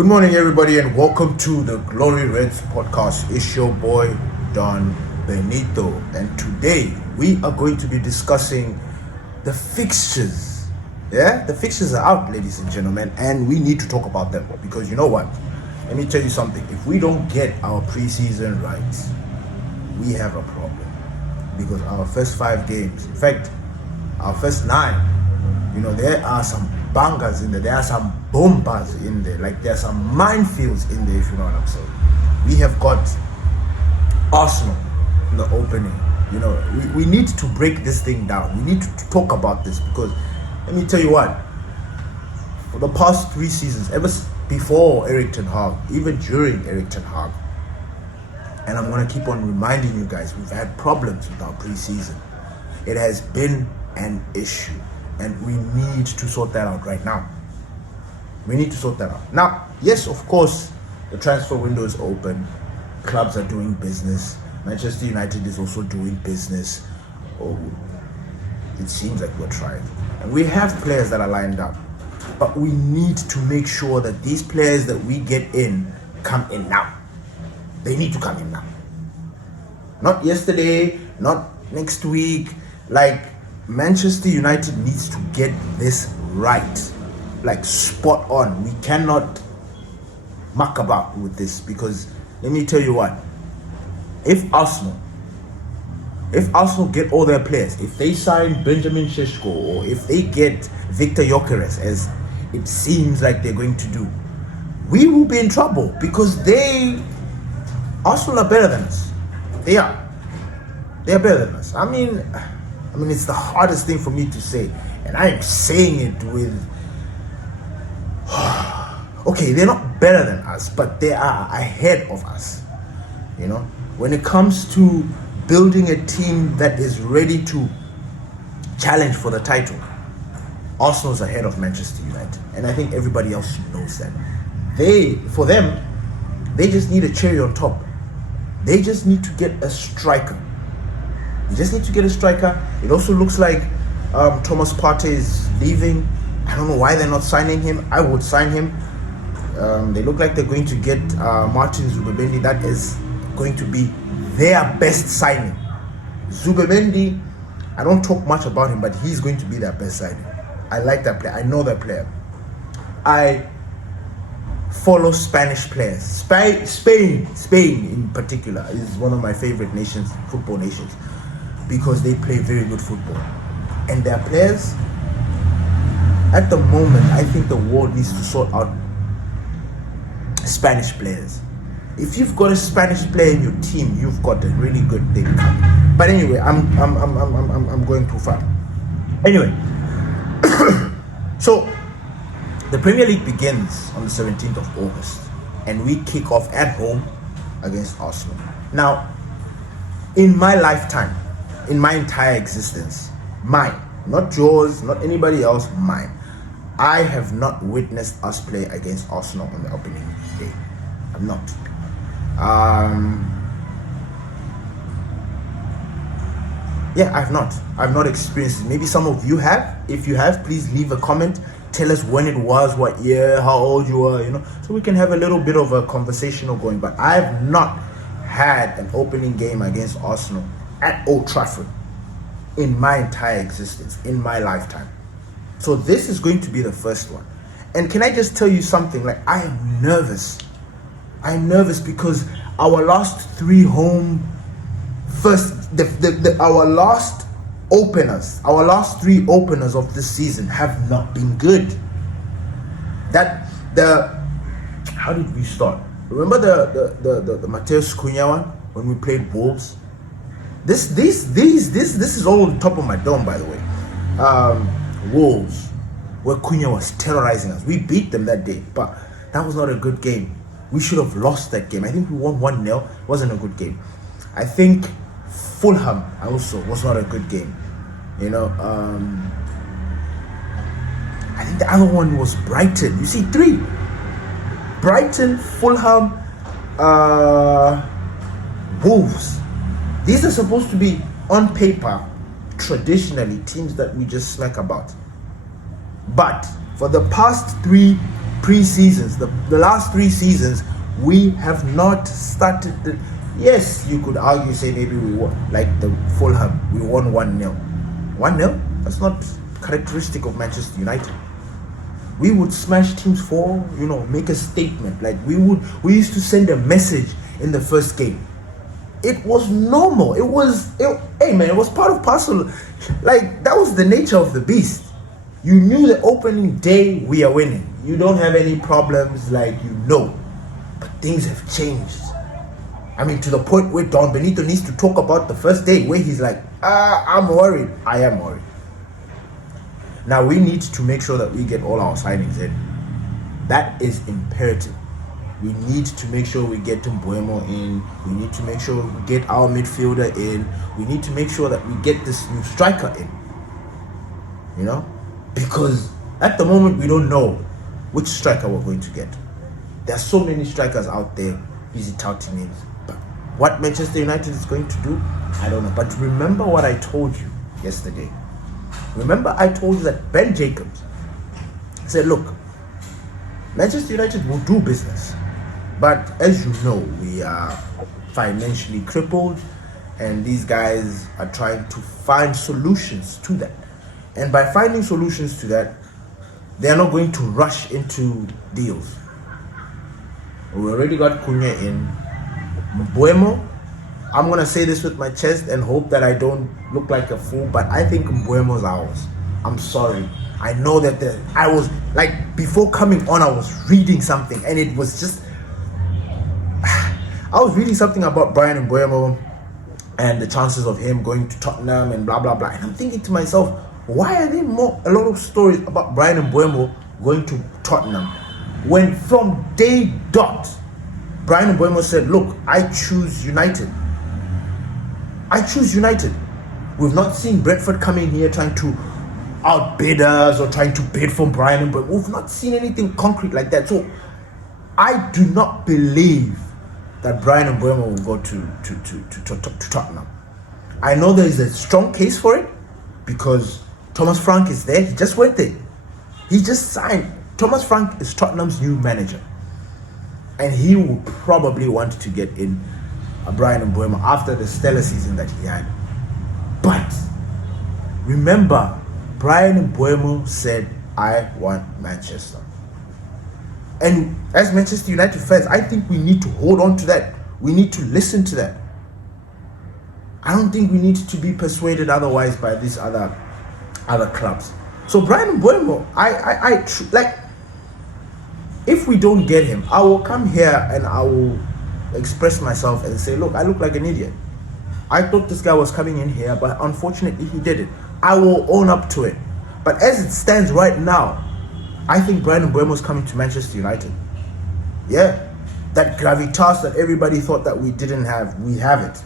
Good morning, everybody, and welcome to the Glory Reds podcast. It's your boy, Don Benito, and today we are going to be discussing the fixtures. Yeah, the fixtures are out, ladies and gentlemen, and we need to talk about them because you know what? Let me tell you something. If we don't get our preseason right, we have a problem because our first 5 games, in fact, our first 9, there are some bangers in there. There are some bombers in there. Like there are some minefields in there, if you know what I'm saying. We have got Arsenal in the opening. We need to break this thing down. We need to talk about this because let me tell you what. For the past 3 seasons, ever before Eric Ten Hag, even during Eric Ten Hag, and I'm going to keep on reminding you guys, we've had problems with our preseason. It has been an issue. And we need to sort that out right now. We need to sort that out. Now, yes, of course, the transfer window is open. Clubs are doing business. Manchester United is also doing business. Oh, it seems like we're trying. And we have players that are lined up. But we need to make sure that these players that we get in come in now. They need to come in now. Not yesterday, not next week. Like, Manchester United needs to get this right, like spot on. We cannot muck about with this because let me tell you what, if Arsenal get all their players, if they sign Benjamin Šeško or if they get Victor Gyökeres, as it seems like they're going to do, we will be in trouble because Arsenal are better than us. They are better than us. I mean, it's the hardest thing for me to say, and I am saying it with, okay, they're not better than us, but they are ahead of us. When it comes to building a team that is ready to challenge for the title, Arsenal's ahead of Manchester United, and I think everybody else knows that. For them, they just need a cherry on top. They just need to get a striker. You just need to get a striker. It also looks like Thomas Partey is leaving. I don't know why they're not signing him. I would sign him. They look like they're going to get Martin Zubimendi. That is going to be their best signing. Zubimendi, I don't talk much about him, but he's going to be their best signing. I like that player. I know that player. I follow Spanish players. Spain in particular is one of my favorite nations, football nations, because they play very good football. And their players, at the moment, I think the world needs to sort out Spanish players. If you've got a Spanish player in your team, you've got a really good thing coming. But anyway, I'm going too far. Anyway, so the Premier League begins on the 17th of August, and we kick off at home against Arsenal. Now, in my lifetime, in my entire existence, mine, not yours, not anybody else, mine, I have not witnessed us play against Arsenal on the opening day. I'm not. I've not experienced it. Maybe some of you have. If you have, please leave a comment. Tell us when it was, what year, how old you were, so we can have a little bit of a conversation going. But I've not had an opening game against Arsenal at Old Trafford in my entire existence, in my lifetime. So this is going to be the first one. And can I just tell you something? Like, I am nervous. I'm nervous because our last 3 home our last 3 openers of this season have not been good. How did we start? Remember the Mateus Cunha one when we played Wolves? This is all on top of my dome, by the way. Wolves, where Cunha was terrorizing us. We beat them that day, but that was not a good game. We should have lost that game. I think we won 1-0. It wasn't a good game. I think Fulham also was not a good game. I think the other one was Brighton. You see, 3. Brighton, Fulham, Wolves. These are supposed to be, on paper, traditionally teams that we just slack about. But for the past 3 pre-seasons, the last 3 seasons, we have not started yes, you could argue, say maybe we won, like the Fulham, we won 1-0. 1-0? That's not characteristic of Manchester United. We would smash teams for, make a statement. Like we used to send a message in the first game. It was normal. It was part of parcel. Like, that was the nature of the beast. You knew the opening day we are winning. You don't have any problems, but things have changed. I mean, to the point where Don Benito needs to talk about the first day where he's like, I'm worried. I am worried. Now we need to make sure that we get all our signings in. That is imperative. We need to make sure we get Mbuemo in. We need to make sure we get our midfielder in. We need to make sure that we get this new striker in. Because at the moment we don't know which striker we're going to get. There are so many strikers out there busy touting names. But what Manchester United is going to do, I don't know. But remember what I told you yesterday. Remember I told you that Ben Jacobs said, look, Manchester United will do business. But as you know, we are financially crippled, and these guys are trying to find solutions to that. And by finding solutions to that, they are not going to rush into deals. We already got Cunha in. Mbuemo, I'm going to say this with my chest and hope that I don't look like a fool, but I think Mbuemo's ours. I'm sorry. I know that I was, before coming on, I was reading something, and it was just, I was reading something about Bryan Mbuemo and the chances of him going to Tottenham and blah, blah, blah. And I'm thinking to myself, why are there a lot of stories about Bryan Mbuemo going to Tottenham? When from day dot, Bryan Mbuemo said, look, I choose United. I choose United. We've not seen Brentford coming here trying to outbid us or trying to bid for Bryan Mbuemo. We've not seen anything concrete like that. So I do not believe that Bryan Mbuemo will go to Tottenham. I know there is a strong case for it because Thomas Frank is there. He just went there. He just signed. Thomas Frank is Tottenham's new manager. And he will probably want to get in Bryan Mbuemo after the stellar season that he had. But remember, Bryan Mbuemo said, I want Manchester. And as Manchester United fans, I think we need to hold on to that. We need to listen to that. I don't think we need to be persuaded otherwise by these other clubs. So Bryan Mbuemo, if we don't get him, I will come here and I will express myself and say, look, I look like an idiot. I thought this guy was coming in here, but unfortunately he didn't. I will own up to it. But as it stands right now, I think Bryan Mbuemo is coming to Manchester United. Yeah. That gravitas that everybody thought that we didn't have, we have it.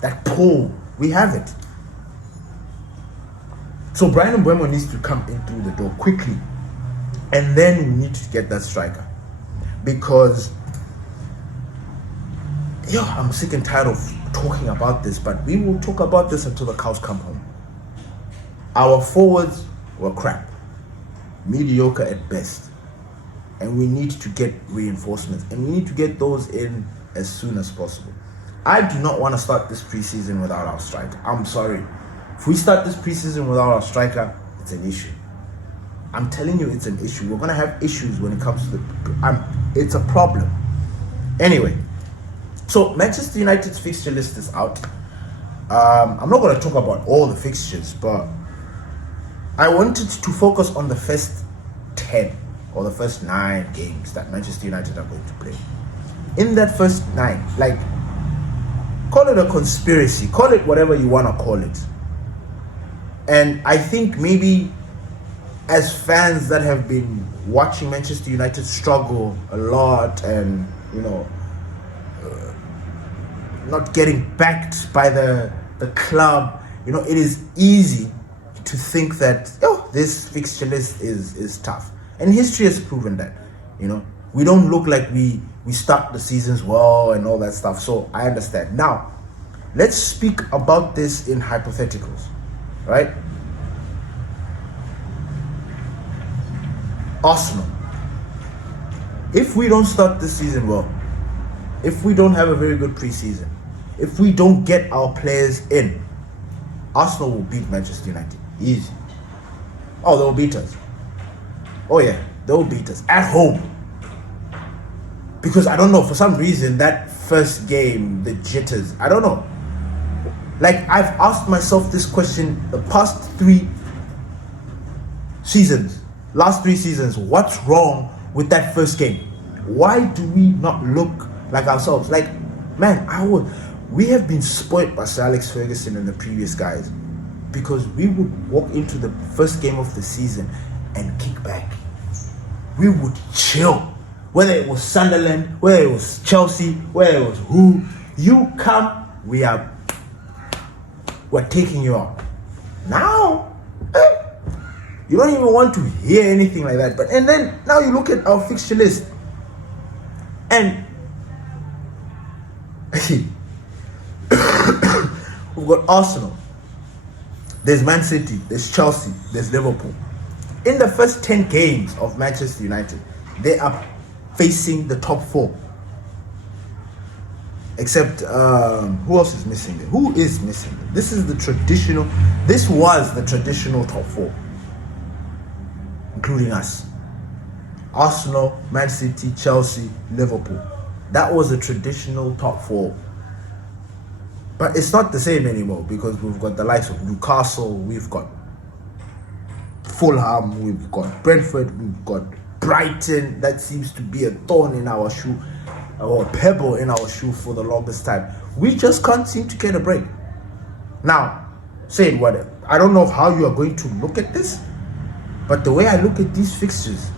That pull, we have it. So Bryan Mbuemo needs to come in through the door quickly. And then we need to get that striker. Because I'm sick and tired of talking about this, but we will talk about this until the cows come home. Our forwards were crap. Mediocre at best. And we need to get reinforcements. And we need to get those in as soon as possible. I do not want to start this preseason without our striker. I'm sorry. If we start this preseason without our striker, it's an issue. I'm telling you, it's an issue. We're going to have issues when it comes to it's a problem. Anyway, so Manchester United's fixture list is out. I'm not going to talk about all the fixtures, but I wanted to focus on the first 10 or the first 9 games that Manchester United are going to play. In that first 9, call it a conspiracy, call it whatever you want to call it. And I think maybe as fans that have been watching Manchester United struggle a lot and, not getting backed by the club, it is easy to think that, this fixture list is tough. And history has proven that, we don't look like we start the seasons well and all that stuff. So I understand. Now, let's speak about this in hypotheticals, right? Arsenal. if we don't start this season well, if we don't have a very good preseason, if we don't get our players in, Arsenal will beat Manchester United. Easy. Oh, they'll beat us. Oh yeah, they'll beat us at home. Because I don't know, for some reason, that first game, the jitters, I don't know. Like, I've asked myself this question the past 3 seasons, last 3 seasons, what's wrong with that first game? Why do we not look like ourselves? Like, man, we have been spoiled by Sir Alex Ferguson and the previous guys, because we would walk into the first game of the season and kick back. We would chill. Whether it was Sunderland, whether it was Chelsea, whether it was who, you come, we're taking you out. Now, you don't even want to hear anything like that. And then now you look at our fixture list, and we've got Arsenal, there's Man City, there's Chelsea, there's Liverpool. In the first 10 games of Manchester United, they are facing the top 4. Except, who else is missing there? Who is missing there? This was the traditional top 4. Including us. Arsenal, Man City, Chelsea, Liverpool. That was the traditional top 4. But it's not the same anymore, because we've got the likes of Newcastle, we've got Fulham, we've got Brentford, we've got Brighton. That seems to be a thorn in our shoe, or a pebble in our shoe for the longest time. We just can't seem to get a break. Now, saying what, I don't know how you are going to look at this, but the way I look at these fixtures,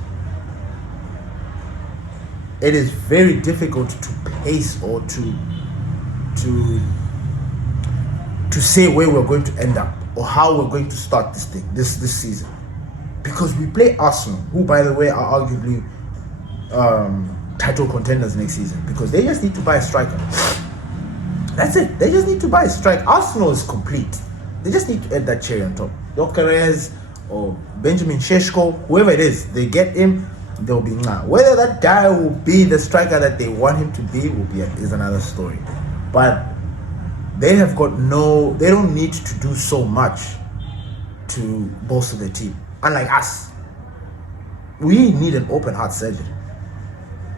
it is very difficult to pace or to say where we're going to end up or how we're going to start this season. Because we play Arsenal, who, by the way, are arguably title contenders next season, because they just need to buy a striker. That's it. They just need to buy a striker. Arsenal is complete. They just need to add that cherry on top. Gyökeres or Benjamin Šeško, whoever it is, they get him, they'll be nah. Whether that guy will be the striker that they want him to be is another story. But they don't need to do so much to bolster the team. Unlike us, we need an open heart surgery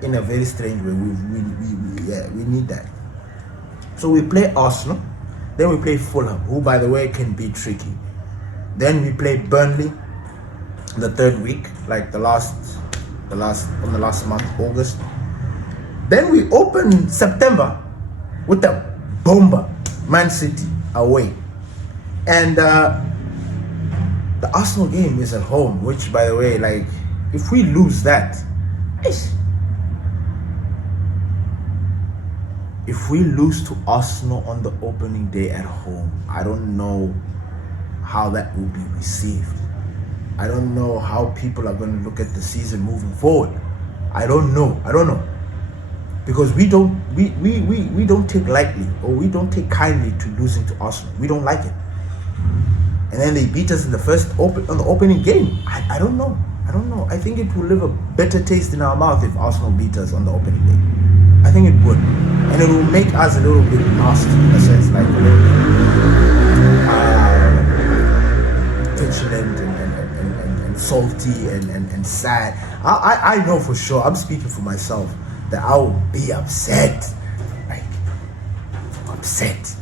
in a very strange way. We need that. So we play Arsenal, then we play Fulham, who, by the way, can be tricky. Then we play Burnley the third week, like on the last month, August. Then we open September with the bomber, Man City away, and the Arsenal game is at home, which, by the way, like, if we lose that, if we lose to Arsenal on the opening day at home, I don't know how that will be received. I don't know how people are going to look at the season moving forward. I don't know. Because we don't take lightly, or we don't take kindly to losing to Arsenal. We don't like it. And then they beat us in on the opening game. I don't know. I think it will leave a better taste in our mouth if Arsenal beat us on the opening day. I think it would. And it will make us a little bit nasty, in a sense, like a little bit vigilant and salty and sad. I know for sure, I'm speaking for myself, that I will be upset. Like, upset.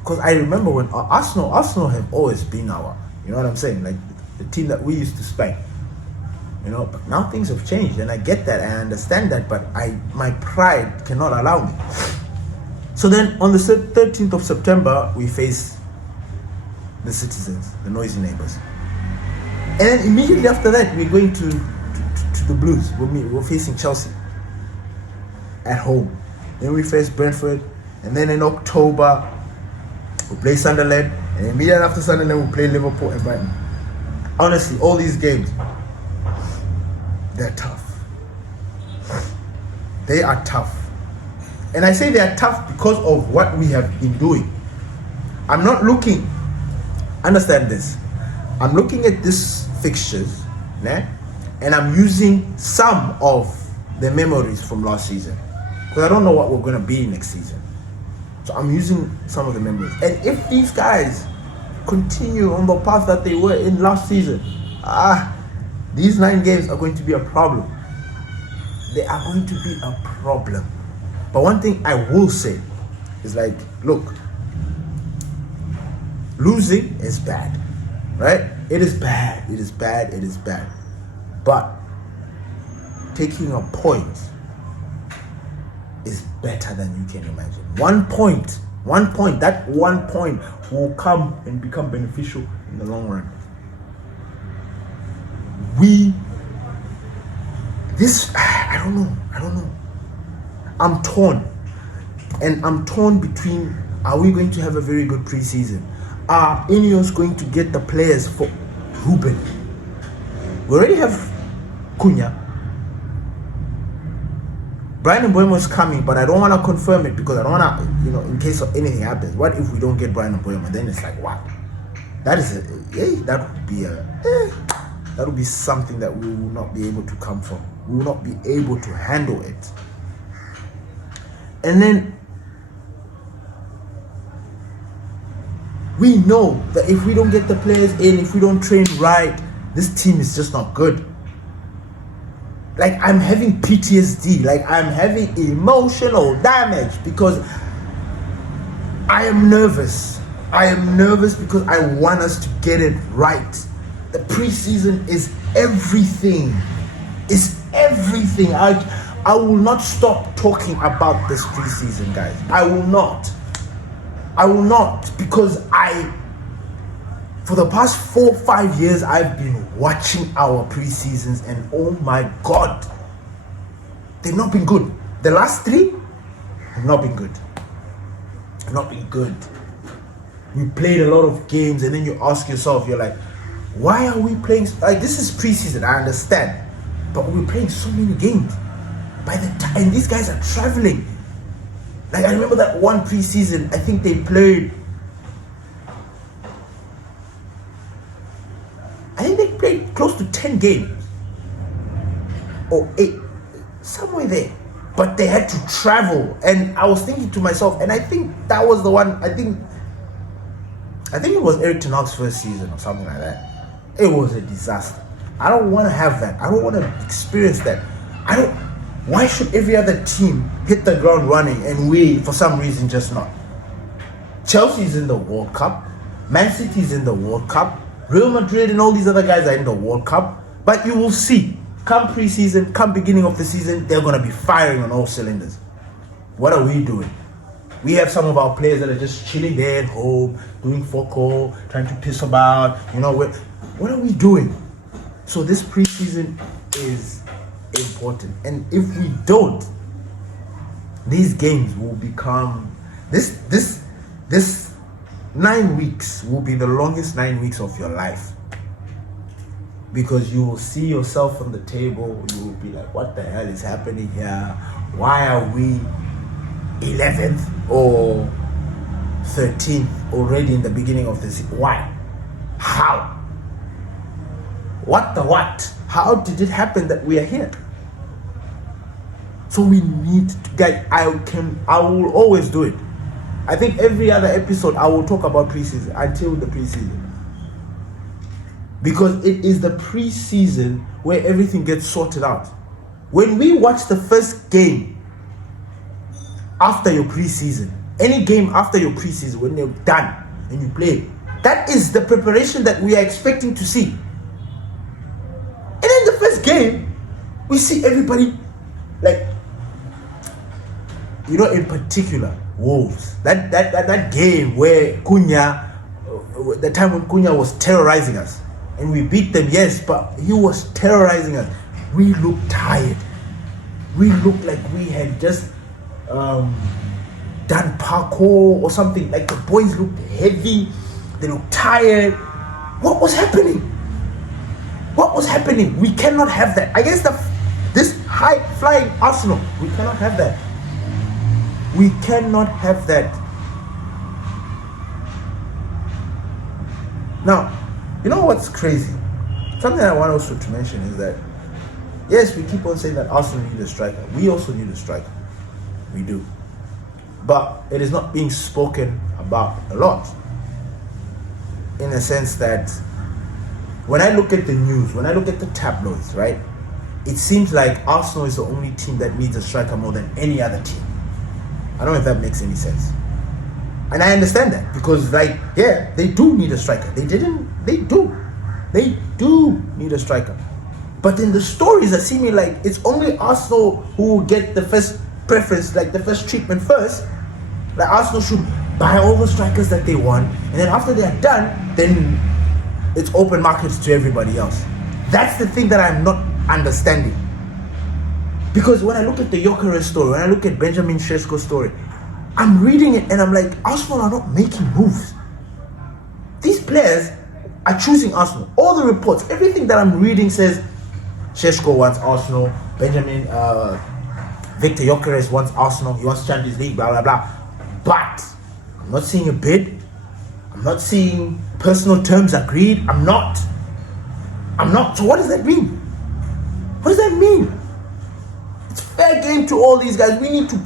Because I remember when Arsenal have always been our, you know what I'm saying, like the team that we used to spank, you know. But now things have changed, and I get that, I understand that, but my pride cannot allow me. So then on the 13th of September, we face the citizens, the noisy neighbors, and then immediately after that, we're going to the Blues. We're facing Chelsea at home. Then we face Brentford, and then in October we'll play Sunderland, and immediately after Sunderland we'll play Liverpool and Brighton. Honestly, all these games, they're tough. They are tough. And I say they are tough because of what we have been doing. I'm not looking, understand this, I'm looking at these fixtures, né? And I'm using some of the memories from last season, because I don't know what we're going to be next season. So I'm using some of the memories. And if these guys continue on the path that they were in last season, these 9 games are going to be a problem. They are going to be a problem. But one thing I will say is, like, look, losing is bad, right? It is bad. It is bad. It is bad. But taking a point is better than you can imagine. 1 point, that 1 point will come and become beneficial in the long run. I don't know. I'm torn. And I'm torn between, are we going to have a very good preseason? Are Ineos going to get the players for Ruben? We already have Cunha. Brian Mbeumo is coming, but I don't want to confirm it because I don't want to, in case of anything happens. What if we don't get Brian Mbeumo? Then it's like, what? That would be something that we will not be able to come from. We will not be able to handle it. And then we know that if we don't get the players in, if we don't train right, this team is just not good. Like, I'm having PTSD, like I'm having emotional damage because I am nervous. I am nervous because I want us to get it right. The preseason is everything. It's everything. I will not stop talking about this preseason, guys. I will not because for the past 4-5 years, I've been watching our preseasons and oh my God, they've not been good. The last 3 have not been good. We played a lot of games and then you ask yourself, you're like, why are we playing? Like, this is preseason, I understand, but we're playing so many games. By the time these guys are traveling, like I remember that one preseason, I think they played close to 10 games or 8, somewhere there, but they had to travel. And I was thinking to myself, and I think that was the one, I think it was Eric Ten Hag's first season or something like that. It was a disaster. I don't want to have that. I don't want to experience that. Why should every other team hit the ground running and we, for some reason, just not? Chelsea's in the World Cup. Man City's in the World Cup. Real Madrid and all these other guys are in the World Cup. But you will see, come preseason, come beginning of the season, they're going to be firing on all cylinders. What are we doing? We have some of our players that are just chilling there at home, doing football, trying to piss about. What are we doing? So this preseason is important. And if we don't, these games will become... This 9 weeks will be the longest 9 weeks of your life. Because you will see yourself on the table, you will be like, what the hell is happening here? Why are we 11th or 13th already in the beginning of the season? Why? How? What the what? How did it happen that we are here? So we need to, guys, I will always do it. I think every other episode I will talk about preseason until the preseason. Because it is the preseason where everything gets sorted out. When we watch the first game after your preseason, any game after your preseason, when you're done and you play, that is the preparation that we are expecting to see. And in the first game, we see everybody, like, in particular, Wolves. That game where Cunha, the time when Cunha was terrorizing us, and we beat them, yes, but he was terrorizing us. We looked tired. We looked like we had just done parkour or something. Like, the boys looked heavy. They looked tired. What was happening? We cannot have that. Against this high-flying Arsenal, we cannot have that. We cannot have that. Now, you know what's crazy? Something I want also to mention is that Yes, we keep on saying that Arsenal need a striker. We also need a striker. We do. But it is not being spoken about a lot. In a sense that when I look at the news, when I look at the tabloids, right, it seems like Arsenal is the only team that needs a striker more than any other team. I don't know if that makes any sense. And I understand that because, they do need a striker. They do need a striker. But in the stories that seem like it's only Arsenal who will get the first preference, like the first treatment first. Like Arsenal should buy all the strikers that they want, and then after they're done, then it's open markets to everybody else. That's the thing that I'm not understanding. Because when I look at the Gyökeres story, when I look at Benjamin Sesko's story, I'm reading it and I'm like, Arsenal are not making moves. These players are choosing Arsenal. All the reports, everything that I'm reading says Sesko wants Arsenal, Victor Gyökeres wants Arsenal, he wants Champions League, blah, blah, blah. But I'm not seeing a bid. I'm not seeing personal terms agreed. I'm not. So what does that mean? What does that mean? It's fair game to all these guys. We need to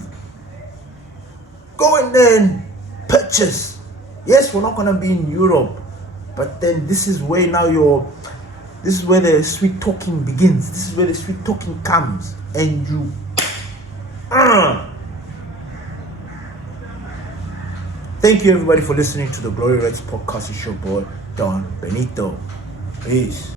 go in there and purchase. Yes, we're not going to be in Europe. But then this is where this is where the sweet talking begins. This is where the sweet talking comes. And you... Thank you everybody for listening to the Glory Reds podcast. It's your boy, Don Benito. Peace.